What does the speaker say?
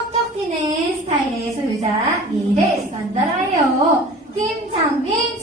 성격 튀는 스타일의 소유자 미래 선달아요. 김장빈